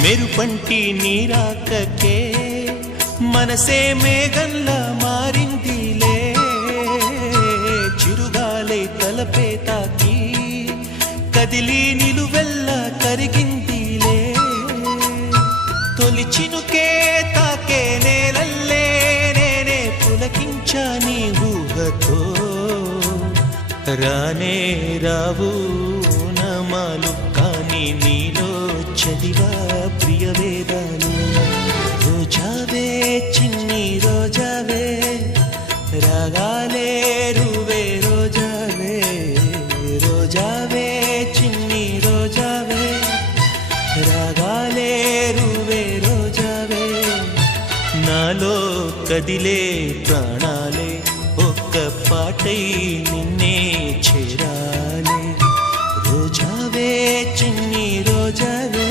మెరుపంటి నీరాకకే మనసే మేఘంలా మారిందిలే, చిరుగాలై తలపే తాకి కదిలి నిలువెల్లా కరిగిందిలే, తొలి చినుకే తాకే నేలల్లే నేనే పులకించా నీ ఊహతో, రానే రావు నమాలు కానీ నీలో చదివా ప్రియ వేదాలు. రోజావే చిన్ని రోజావే రాగాలే రువే రోజావే, రోజావే చిన్ని రోజావే రాగాలే రువే రోజావే, నాలో కదిలే ప్రాణాలే ఒక్క పాటై నిన్నే చేరాలే, రోజావే చిన్ని రోజావే